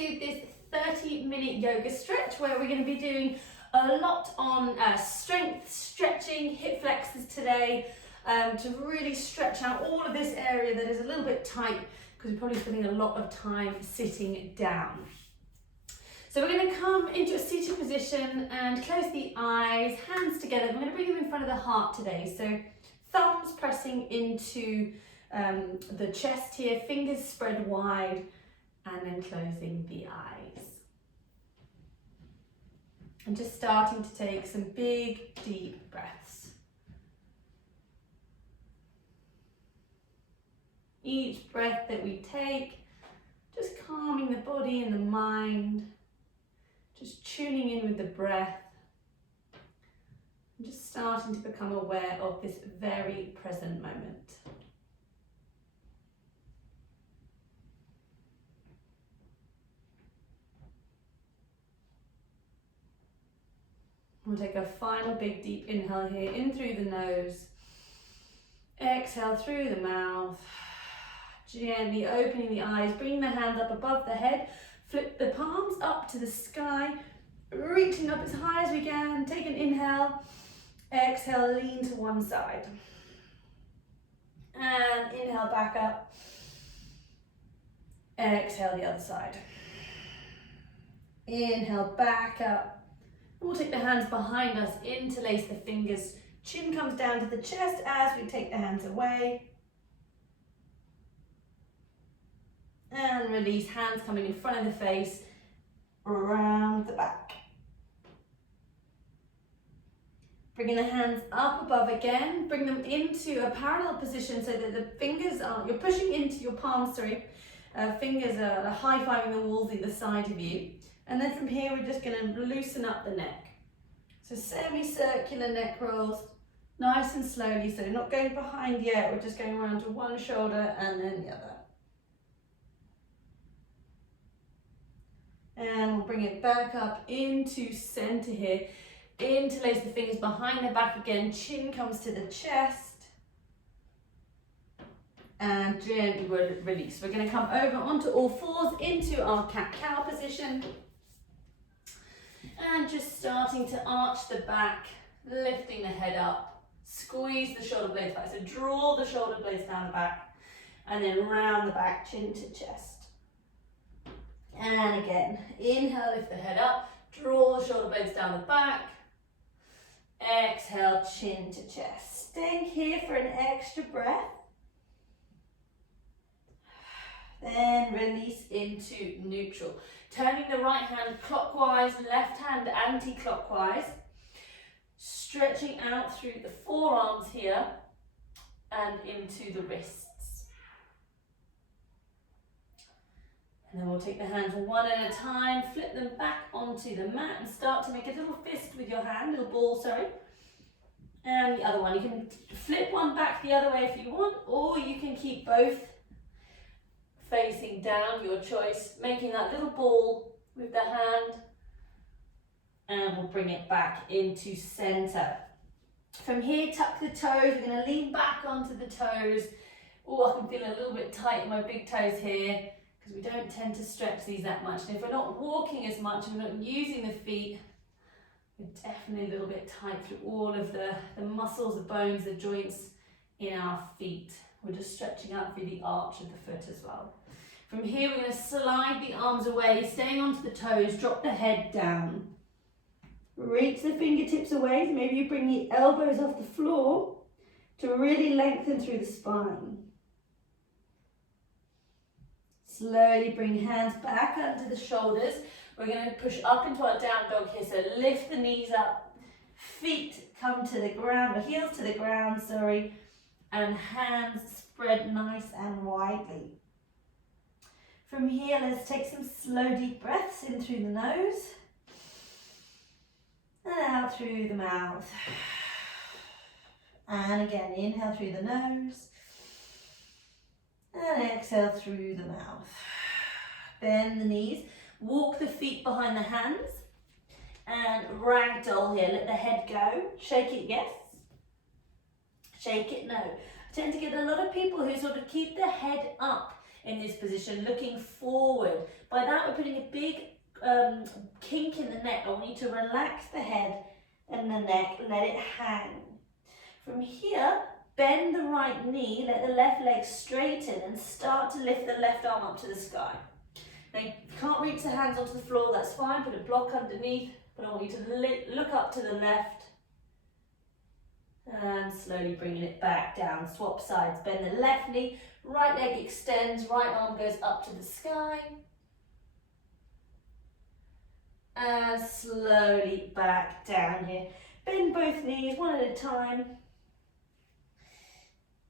into this 30-minute yoga stretch where we're going to be doing a lot on strength, stretching, hip flexors today to really stretch out all of this area that is a little bit tight because we're probably spending a lot of time sitting down. So we're going to come into a seated position and close the eyes, hands together. We're going to bring them in front of the heart today. So thumbs pressing into the chest here, fingers spread wide, and then closing the eyes. And just starting to take some big, deep breaths. Each breath that we take, just calming the body and the mind, just tuning in with the breath, and just starting to become aware of this very present moment. We'll take a final big deep inhale here, in through the nose, exhale through the mouth, gently opening the eyes, bringing the hands up above the head, flip the palms up to the sky, reaching up as high as we can, take an inhale, exhale, lean to one side, and inhale back up, exhale the other side, inhale back up. We'll take the hands behind us, interlace the fingers, chin comes down to the chest as we take the hands away. And release, hands coming in front of the face, around the back. Bringing the hands up above again, bring them into a parallel position so that the fingers are, you're pushing into your palms, fingers are high-fiving the walls either side of you. And then from here, we're just going to loosen up the neck. So semicircular neck rolls, nice and slowly. So not going behind yet, we're just going around to one shoulder and then the other. And we'll bring it back up into center here. Interlace the fingers behind the back again, chin comes to the chest. And gently release. We're going to come over onto all fours into our cat-cow position. And just starting to arch the back, lifting the head up, squeeze the shoulder blades back. So draw the shoulder blades down the back and then round the back, chin to chest. And again, inhale, lift the head up, draw the shoulder blades down the back. Exhale, chin to chest. Staying here for an extra breath. Then release into neutral. Turning the right hand clockwise, left hand anti-clockwise. Stretching out through the forearms here and into the wrists. And then we'll take the hands one at a time, flip them back onto the mat and start to make a little fist with your hand, little ball, sorry. And the other one, you can flip one back the other way if you want, or you can keep both facing down, your choice, making that little ball with the hand, and we'll bring it back into center. From here, tuck the toes, we're going to lean back onto the toes. Oh, I can feel a little bit tight in my big toes here, because we don't tend to stretch these that much. And if we're not walking as much and we're not using the feet, we're definitely a little bit tight through all of the muscles, the bones, the joints in our feet. We're just stretching out through the arch of the foot as well. From here, we're going to slide the arms away, staying onto the toes, drop the head down. Reach the fingertips away, so maybe you bring the elbows off the floor to really lengthen through the spine. Slowly bring hands back under the shoulders. We're going to push up into our down dog here, so lift the knees up, feet come to the ground, or heels to the ground, sorry, and hands spread nice and widely. From here, let's take some slow deep breaths in through the nose and out through the mouth. And again, inhale through the nose and exhale through the mouth. Bend the knees, walk the feet behind the hands and ragdoll here. Let the head go. Shake it, yes. Shake it, no. I tend to get a lot of people who sort of keep the head up in this position, looking forward. By that, we're putting a big kink in the neck. I want you to relax the head and the neck, let it hang. From here, bend the right knee, let the left leg straighten and start to lift the left arm up to the sky. Now, if you can't reach the hands onto the floor, that's fine, put a block underneath, but I want you to look up to the left and slowly bringing it back down. Swap sides, bend the left knee, right leg extends, right arm goes up to the sky. And slowly back down here. Bend both knees one at a time.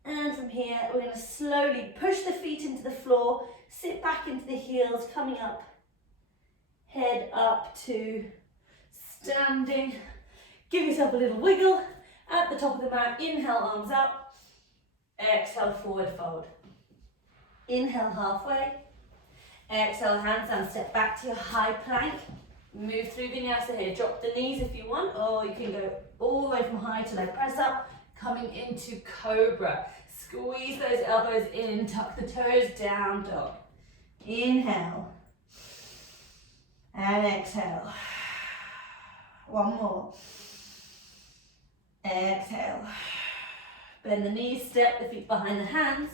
And from here, we're going to slowly push the feet into the floor, sit back into the heels, coming up, head up to standing. Give yourself a little wiggle. At the top of the mat, inhale, arms up. Exhale, forward fold. Inhale, halfway. Exhale, hands down, step back to your high plank. Move through vinyasa here. Drop the knees if you want, or you can go all the way from high to low. Press up, coming into cobra. Squeeze those elbows in, tuck the toes, down dog. Inhale. And exhale. One more. Exhale. Bend the knees, step the feet behind the hands.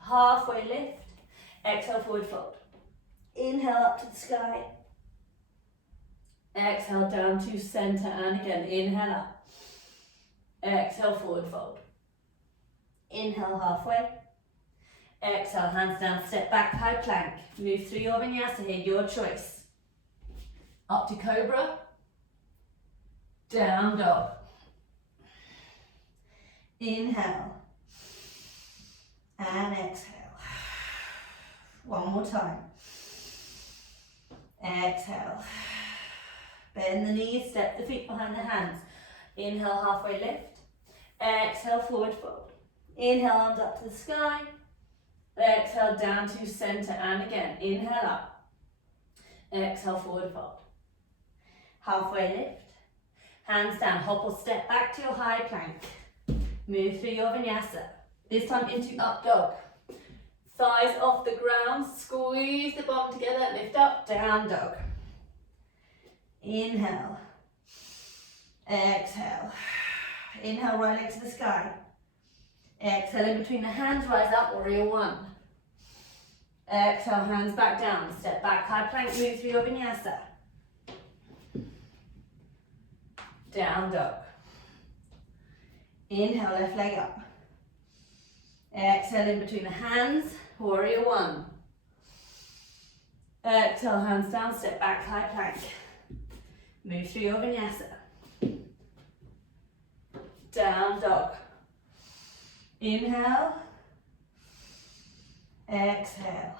Halfway lift. Exhale, forward fold. Inhale up to the sky. Exhale down to center, and again, inhale up. Exhale, forward fold. Inhale, halfway. Exhale, hands down, step back, high plank. Move through your vinyasa here, your choice. Up to cobra. Down dog. Inhale. And exhale. One more time. Exhale. Bend the knees, step the feet behind the hands. Inhale, halfway lift. Exhale, forward fold. Inhale, arms up to the sky. Exhale, down to center, and again, inhale up. Exhale, forward fold. Halfway lift. Hands down, hop or step back to your high plank. Move through your vinyasa. This time into up dog. Thighs off the ground, squeeze the bottom together, lift up, down dog. Inhale. Exhale. Inhale, right leg to the sky. Exhale, in between the hands, rise up, warrior one. Exhale, hands back down, step back, high plank, move through your vinyasa. Down dog. Inhale, left leg up. Exhale, in between the hands, warrior one. Exhale, hands down, step back, high plank. Move through your vinyasa. Down dog. Inhale. Exhale.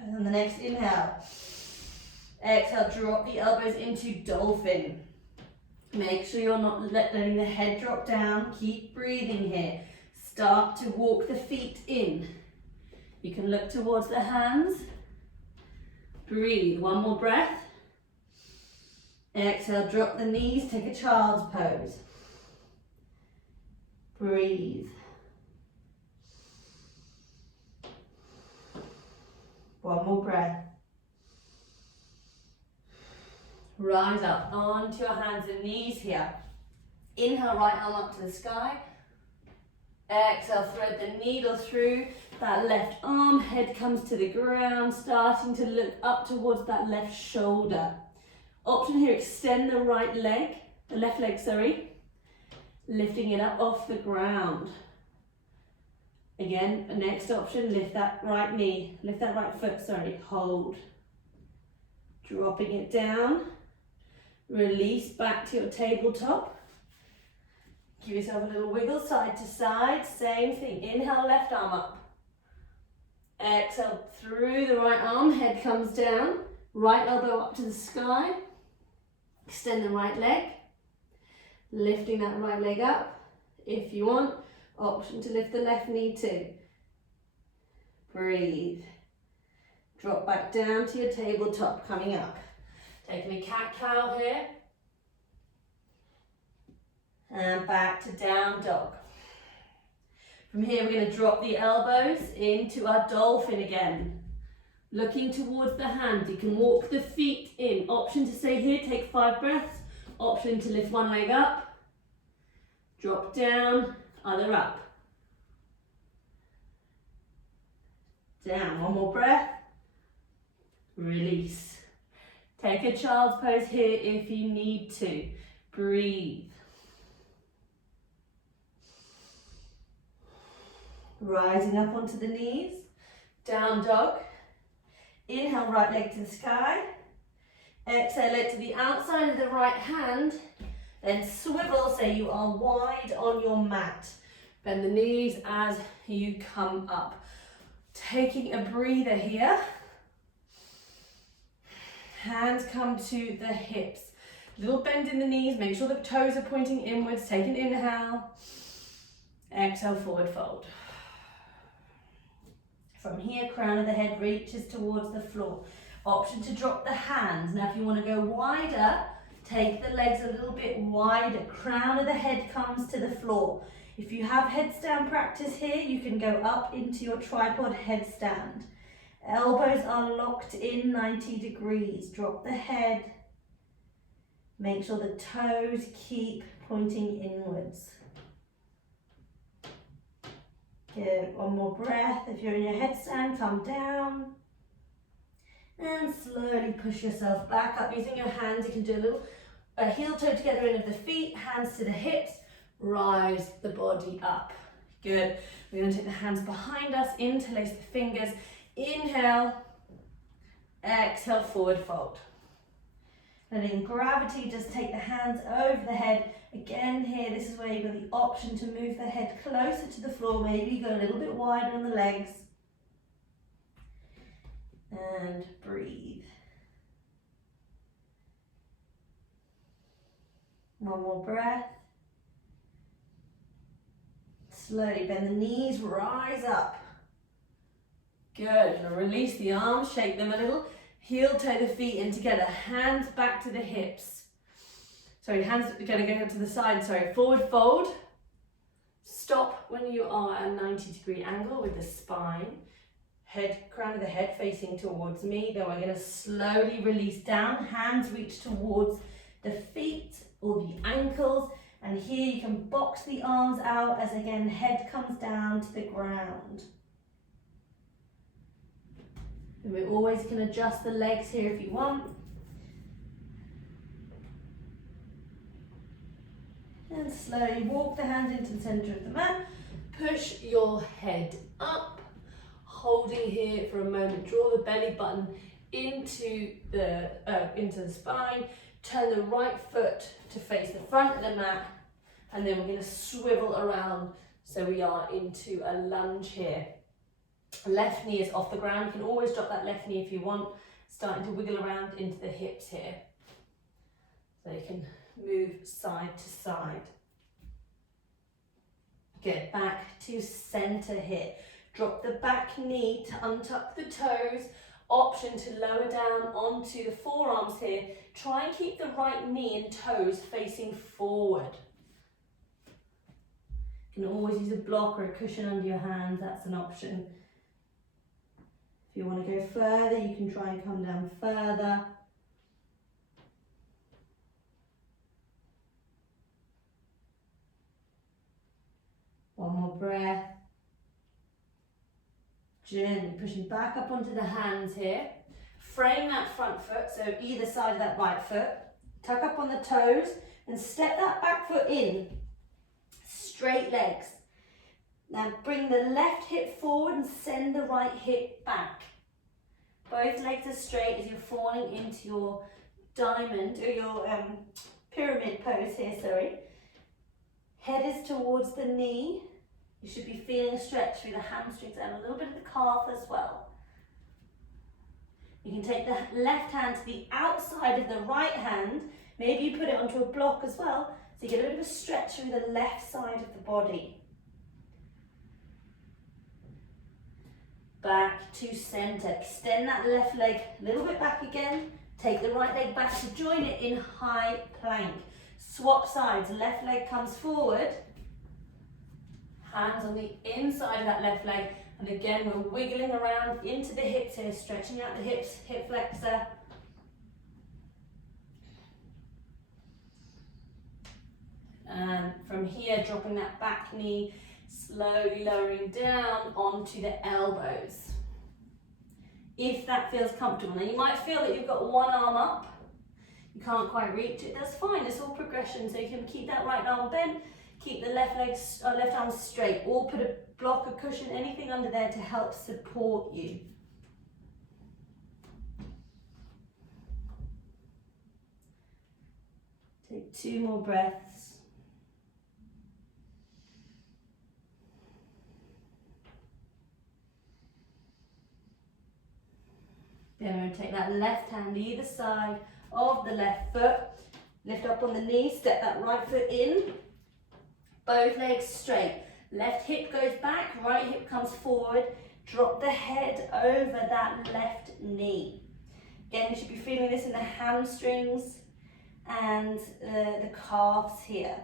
And then the next inhale. Exhale, drop the elbows into dolphin. Make sure you're not letting the head drop down. Keep breathing here. Start to walk the feet in. You can look towards the hands. Breathe. One more breath. Exhale, drop the knees, take a child's pose. Breathe. One more breath. Rise up onto your hands and knees here. Inhale, right arm up to the sky. Exhale, thread the needle through that left arm, head comes to the ground, starting to look up towards that left shoulder. Option here, extend the right leg, the left leg, sorry, lifting it up off the ground. Again, next option, lift that right knee, lift that right foot, sorry, hold. Dropping it down, release back to your tabletop. Give yourself a little wiggle side to side, same thing, inhale, left arm up. Exhale, through the right arm, head comes down, right elbow up to the sky. Extend the right leg, lifting that right leg up. If you want, option to lift the left knee too. Breathe. Drop back down to your tabletop, coming up. Taking a cat-cow here. And back to down dog. From here, we're going to drop the elbows into our dolphin again. Looking towards the hand, you can walk the feet in. Option to stay here, take 5 breaths. Option to lift one leg up, drop down, other up. Down, one more breath. Release. Take a child's pose here if you need to. Breathe. Rising up onto the knees. Down dog. Inhale, right leg to the sky. Exhale, leg to the outside of the right hand. Then swivel so you are wide on your mat. Bend the knees as you come up. Taking a breather here. Hands come to the hips. Little bend in the knees. Make sure the toes are pointing inwards. Take an inhale. Exhale, forward fold. From here, crown of the head reaches towards the floor. Option to drop the hands. Now, if you want to go wider, take the legs a little bit wider. Crown of the head comes to the floor. If you have headstand practice here, you can go up into your tripod headstand. Elbows are locked in 90 degrees. Drop the head. Make sure the toes keep pointing inwards. Good. One more breath. If you're in your headstand, come down. And slowly push yourself back up using your hands. You can do a little heel toe together in of the feet, hands to the hips. Rise the body up. Good. We're going to take the hands behind us, interlace the fingers. Inhale, exhale, forward fold. Letting gravity just take the hands over the head. Again here, this is where you've got the option to move the head closer to the floor. Maybe you go a little bit wider on the legs. And breathe. One more breath. Slowly bend the knees, rise up. Good. And release the arms, shake them a little. Heel toe the feet in together. Hands back to the hips. Sorry, hands are going to go to the side. Sorry, forward fold. Stop when you are at a 90-degree angle with the spine. Head, crown of the head facing towards me. Then we're going to slowly release down. Hands reach towards the feet or the ankles. And here you can box the arms out as again head comes down to the ground. And we always can adjust the legs here if you want. And slowly walk the hands into the center of the mat. Push your head up. Holding here for a moment. Draw the belly button into the spine. Turn the right foot to face the front of the mat. And then we're going to swivel around so we are into a lunge here. Left knee is off the ground. You can always drop that left knee if you want. Starting to wiggle around into the hips here. So you can move side to side. Good. Back to center here. Drop the back knee to untuck the toes. Option to lower down onto the forearms here. Try and keep the right knee and toes facing forward. You can always use a block or a cushion under your hands. That's an option. If you want to go further, you can try and come down further. One more breath. Gently pushing back up onto the hands here. Frame that front foot, so either side of that right foot. Tuck up on the toes and step that back foot in. Straight legs. Now bring the left hip forward and send the right hip back. Both legs are straight as you're falling into your diamond or your pyramid pose here, sorry. Head is towards the knee. You should be feeling a stretch through the hamstrings and a little bit of the calf as well. You can take the left hand to the outside of the right hand. Maybe you put it onto a block as well, so you get a bit of a stretch through the left side of the body. Back to center. Extend that left leg a little bit back again. Take the right leg back to join it in high plank. Swap sides. Left leg comes forward. Hands on the inside of that left leg. And again, we're wiggling around into the hips here, stretching out the hips, hip flexor. And from here, dropping that back knee, slowly lowering down onto the elbows. If that feels comfortable. Now you might feel that you've got one arm up, you can't quite reach it, that's fine, it's all progression. So you can keep that right arm bent, keep the left arm straight, or put a block, a cushion, anything under there to help support you. Take 2 more breaths. Then we're going to take that left hand either side of the left foot, lift up on the knee, step that right foot in, both legs straight, left hip goes back, right hip comes forward, drop the head over that left knee. Again, you should be feeling this in the hamstrings and the calves here.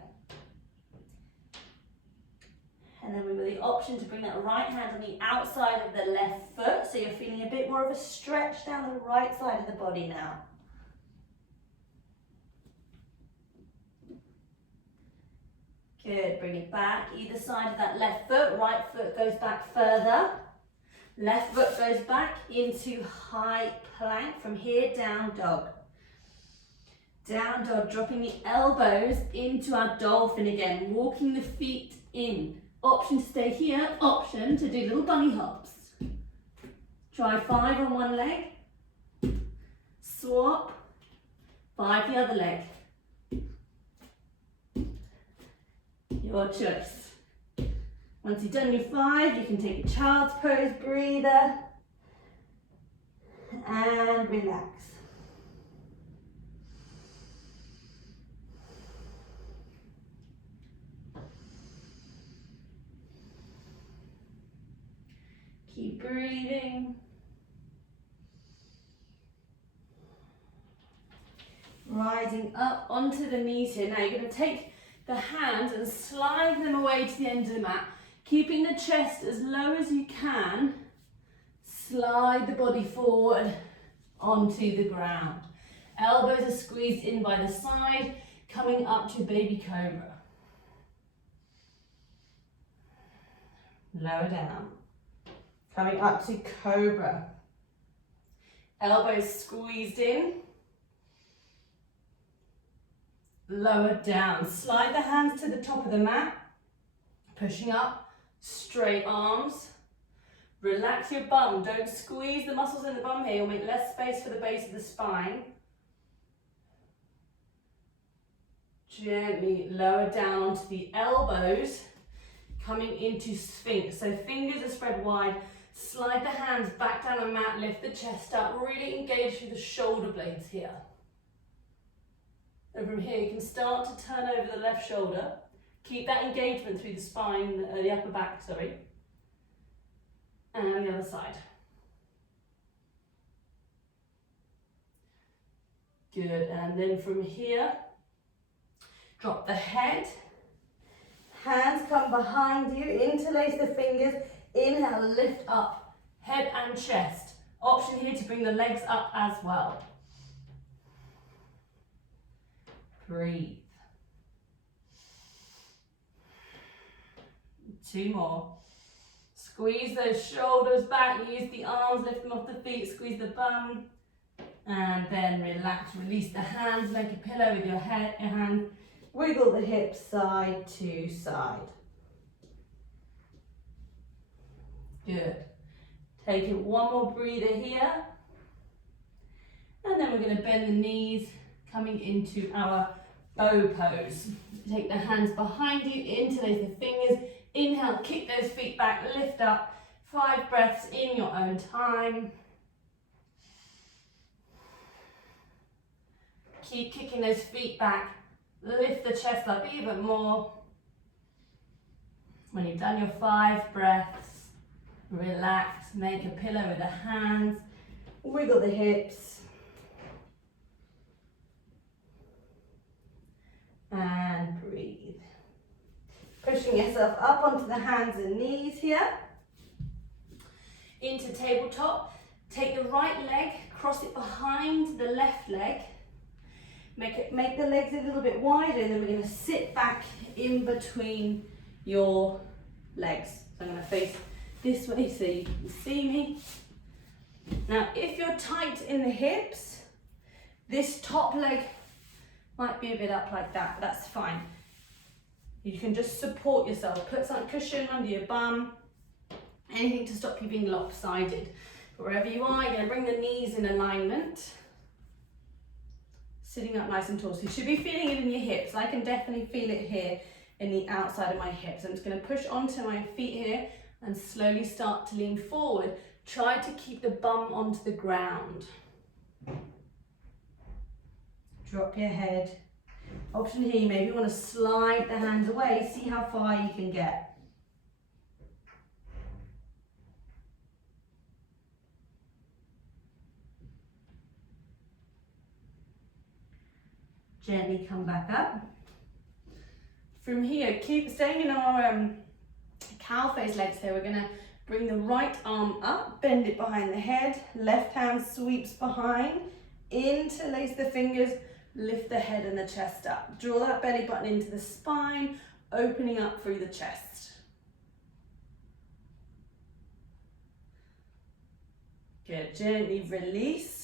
And then we've got the option to bring that right hand on the outside of the left foot, so you're feeling a bit more of a stretch down the right side of the body now. Good, bring it back, either side of that left foot, right foot goes back further. Left foot goes back into high plank, from here down dog. Down dog, dropping the elbows into our dolphin again, walking the feet in. Option to stay here, option to do little bunny hops. Try 5 on one leg, swap, 5 the other leg. Your choice. Once you've done your 5, you can take a child's pose breather and relax. Keep breathing. Rising up onto the knees here. Now you're going to take the hands and slide them away to the end of the mat, keeping the chest as low as you can. Slide the body forward onto the ground. Elbows are squeezed in by the side, coming up to baby cobra. Lower down. Coming up to cobra. Elbows squeezed in. Lower down. Slide the hands to the top of the mat. Pushing up. Straight arms. Relax your bum. Don't squeeze the muscles in the bum here. You'll make less space for the base of the spine. Gently lower down onto the elbows. Coming into Sphinx. So fingers are spread wide. Slide the hands back down the mat. Lift the chest up. Really engage through the shoulder blades here. And from here, you can start to turn over the left shoulder. Keep that engagement through the spine, the upper back, sorry. And the other side. Good, and then from here, drop the head. Hands come behind you, interlace the fingers. Inhale, lift up, head and chest. Option here to bring the legs up as well. Breathe. 2 more. Squeeze those shoulders back, use the arms, lift them off the feet, squeeze the bum, and then relax, release the hands, make a pillow with your hand, wiggle the hips side to side. Good. Take it 1 more breather here, and then we're going to bend the knees, coming into our bow pose. Take the hands behind you, interlace the fingers, inhale, kick those feet back, lift up, 5 breaths in your own time. Keep kicking those feet back, lift the chest up even more. When you've done your 5 breaths, relax, make a pillow with the hands, wiggle the hips, and breathe. Pushing yourself up onto the hands and knees here. Into tabletop. Take the right leg, cross it behind the left leg. Make the legs a little bit wider, and then we're going to sit back in between your legs. So I'm going to face this way so you can see me. Now, if you're tight in the hips, this top leg might be a bit up like that, but that's fine. You can just support yourself. Put some cushion under your bum. Anything to stop you being lopsided. But wherever you are, you're going to bring the knees in alignment. Sitting up nice and tall. So you should be feeling it in your hips. I can definitely feel it here in the outside of my hips. I'm just going to push onto my feet here and slowly start to lean forward. Try to keep the bum onto the ground. Drop your head. Option here, you maybe want to slide the hands away. See how far you can get. Gently come back up. From here, keep staying in our cow face legs here. We're going to bring the right arm up, bend it behind the head, left hand sweeps behind, interlace the fingers, lift the head and the chest up. Draw that belly button into the spine, opening up through the chest. Good, gently release.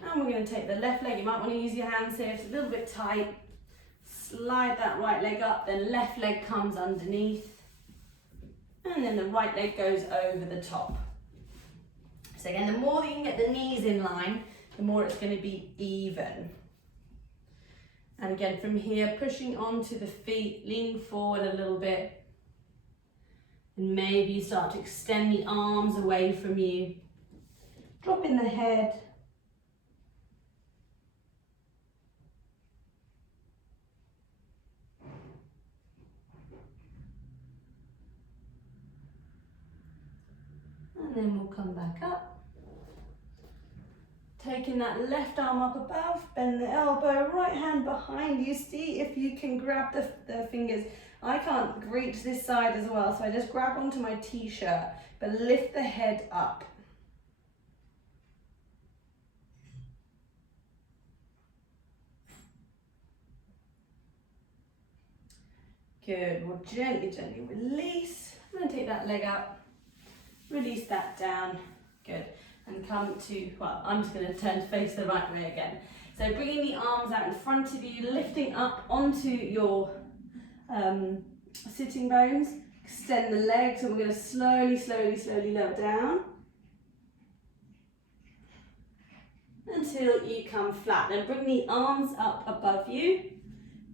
And we're going to take the left leg. You might want to use your hands here, it's a little bit tight. Slide that right leg up, then left leg comes underneath. And then the right leg goes over the top. So again, the more that you can get the knees in line, the more it's going to be even. And again, from here, pushing onto the feet, leaning forward a little bit. And maybe you start to extend the arms away from you. Dropping the head. And then we'll come back up. Taking that left arm up above, bend the elbow, right hand behind you. See if you can grab the fingers. I can't reach this side as well, so I just grab onto my t-shirt, but lift the head up. Good, we'll gently release. I'm going to take that leg up. Release that down, good, and come to, well, I'm just going to turn to face the right way again. So bringing the arms out in front of you, lifting up onto your sitting bones, extend the legs, and we're going to slowly lower down until you come flat. Then bring the arms up above you,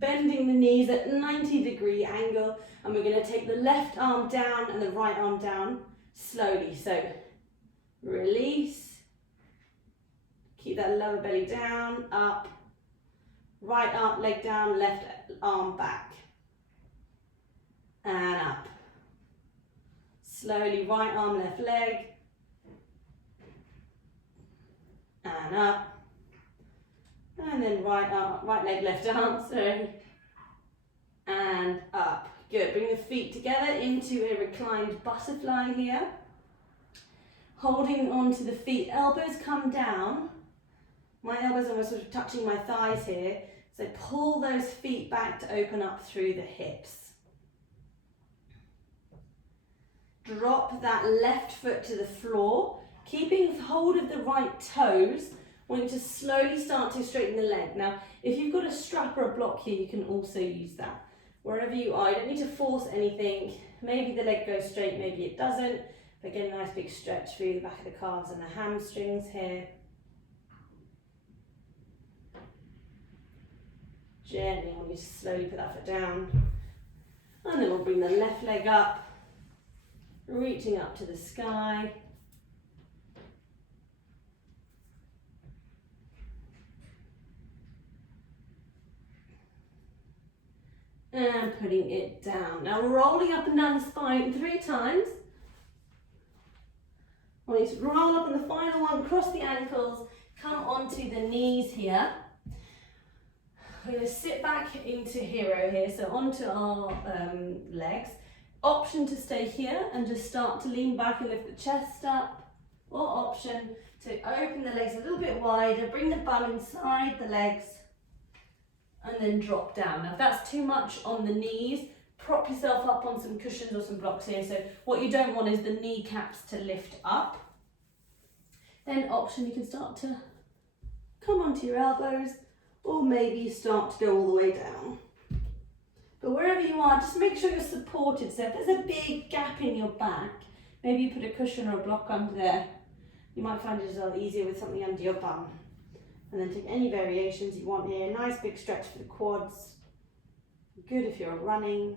bending the knees at 90-degree angle, and we're going to take the left arm down and the right arm down. Slowly, so release, keep that lower belly down, up, right arm, leg down, left arm back, and up. Slowly, right arm, left leg, and up, and then right arm, right leg, left arm, sorry, and up. Good, bring the feet together into a reclined butterfly here. Holding onto the feet, elbows come down. My elbows are sort of touching my thighs here. So pull those feet back to open up through the hips. Drop that left foot to the floor, keeping hold of the right toes. Want you to slowly start to straighten the leg. Now, if you've got a strap or a block here, you can also use that. Wherever you are, you don't need to force anything. Maybe the leg goes straight, maybe it doesn't. But get a nice big stretch through the back of the calves and the hamstrings here. Gently, I want you to slowly put that foot down. And then we'll bring the left leg up, reaching up to the sky. And putting it down. Now rolling up and down the spine 3 times. I want you to roll up on the final one, cross the ankles, come onto the knees here. We're going to sit back into hero here, so onto our legs. Option to stay here and just start to lean back and lift the chest up, or option to open the legs a little bit wider, bring the bum inside the legs, and then drop down. Now if that's too much on the knees, prop yourself up on some cushions or some blocks here. So what you don't want is the kneecaps to lift up. Then option, you can start to come onto your elbows, or maybe you start to go all the way down. But wherever you are, just make sure you're supported. So if there's a big gap in your back, maybe you put a cushion or a block under there. You might find it a little easier with something under your bum. And then take any variations you want here. Nice big stretch for the quads. Good if you're running.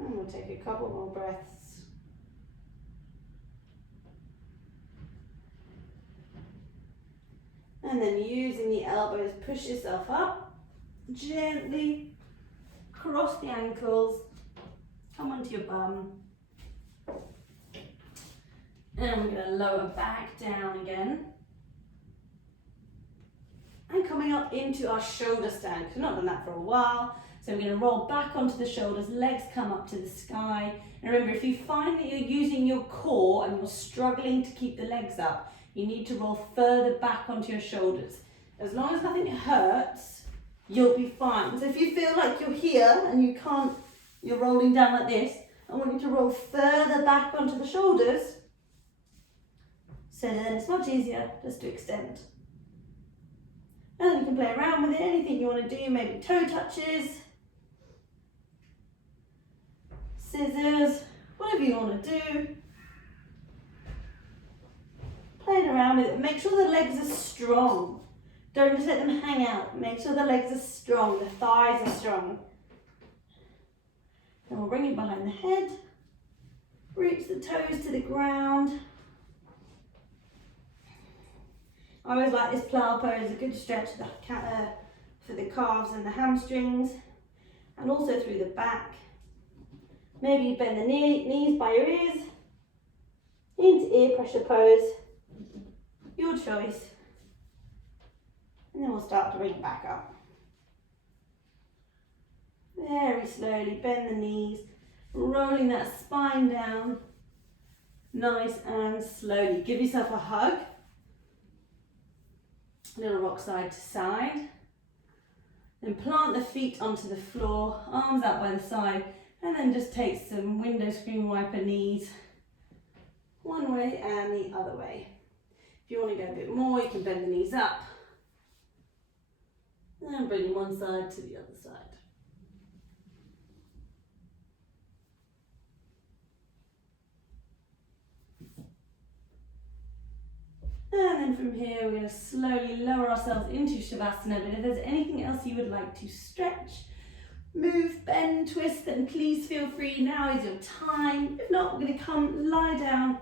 And we'll take a couple more breaths. And then using the elbows, push yourself up. Gently cross the ankles. Come onto your bum. And we're going to lower back down again. And coming up into our shoulder stand. We've not done that for a while. So we're going to roll back onto the shoulders, legs come up to the sky. And remember, if you find that you're using your core and you're struggling to keep the legs up, you need to roll further back onto your shoulders. As long as nothing hurts, you'll be fine. So if you feel like you're here and you can't, you're rolling down like this, I want you to roll further back onto the shoulders. So then it's much easier just to extend. And then you can play around with it, anything you want to do, maybe toe touches, scissors, whatever you want to do. Playing around with it. Make sure the legs are strong. Don't just let them hang out. Make sure the legs are strong, the thighs are strong. Then we'll bring it behind the head. Reach the toes to the ground. I always like this plow pose, a good stretch for the calves and the hamstrings, and also through the back. Maybe you bend the knees by your ears, into ear pressure pose, your choice. And then we'll start to bring it back up. Very slowly, bend the knees, rolling that spine down, nice and slowly. Give yourself a hug. Little rock side to side. Then plant the feet onto the floor, arms out by the side, and then just take some window screen wiper knees one way and the other way. If you want to go a bit more, you can bend the knees up and bring one side to the other side. And then from here, we're going to slowly lower ourselves into Shavasana. But if there's anything else you would like to stretch, move, bend, twist, then please feel free. Now is your time. If not, we're going to come, lie down,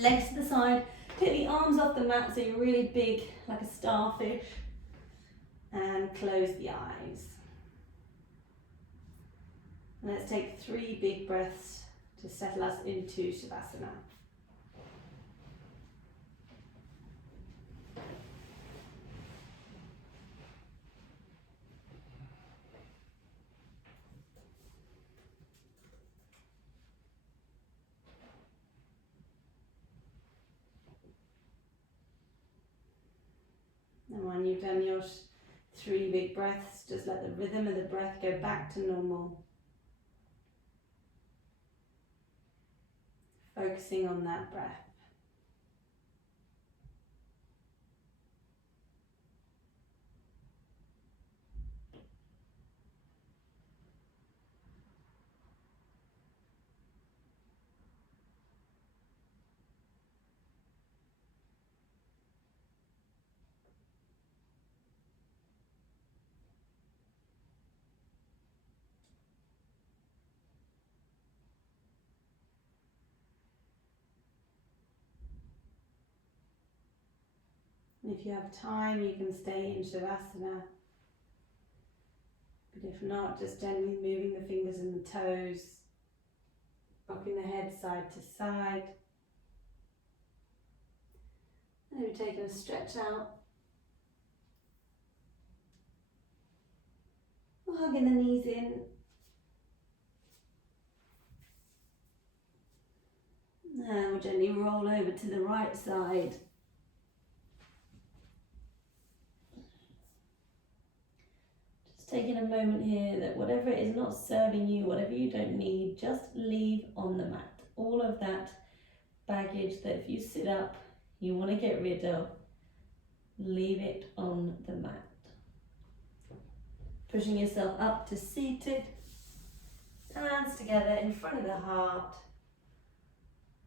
legs to the side, take the arms off the mat so you're really big, like a starfish, and close the eyes. And let's take 3 big breaths to settle us into Shavasana. And when you've done your 3 big breaths, just let the rhythm of the breath go back to normal. Focusing on that breath. And if you have time, you can stay in Shavasana But if not, just gently moving the fingers and the toes, rocking the head side to side. And then we're taking a stretch out. We're hugging the knees in. And we'll gently roll over to the right side. Just taking a moment here that whatever is not serving you, whatever you don't need, just leave on the mat. All of that baggage that if you sit up, you want to get rid of, leave it on the mat. Pushing yourself up to seated, hands together in front of the heart.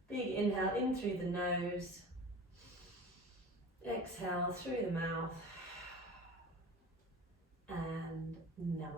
Big inhale in through the nose, exhale through the mouth, and namaste.